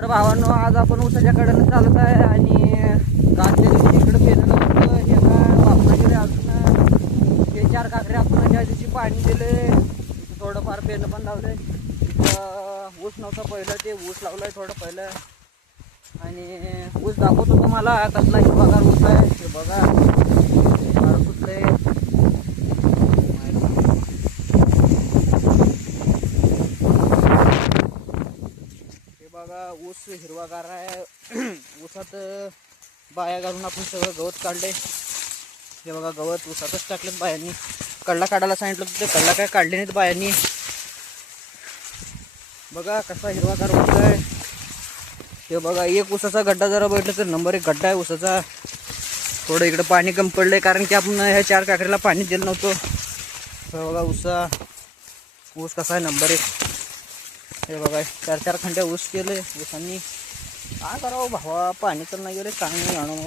तर भावांनो, आज आपण ऊसाच्या कडेनं चालत आहे आणि कांद्या दिवशी इकडं पेनं नव्हतं हे काय वापरा गेले. अजून ते 4 काकरे आपण ज्या दिवशी पाणी दिले थोडंफार पेनं पण लावले. तिथं ऊस नव्हता पहिलं, ते ऊस लावलंय थोडं पहिलं. आणि ऊस दाखवतो तुम्हाला कसला हिरवागार ऊस आहे. हे बघा फार कुठले बघा ऊस हिरवागार आहे. ऊसात बाया घालून आपण सगळं गवत काढले. हे बघा गवत ऊसातच टाकलेत बायांनी. कडला काढायला सांगितलं होतं, ते कडला काय काढले नाहीत बायांनी. बघा कसा हिरवागार ऊस आहे. हे बघा एक ऊसाचा गड्डा जरा बघितलं तर नंबर 1 गड्डा आहे ऊसाचा. थोडं इकडं पाणी कमी पडलंय कारण की आपण ह्या 4 काकरीला पाणी दिलं नव्हतं. हे बघा ऊस कसा आहे नंबर 1. हे बघा 4 खंड्या ऊस केले ऊसांनी. काय करावं भावा, पाणी तर नाही गेले चांगलं आणून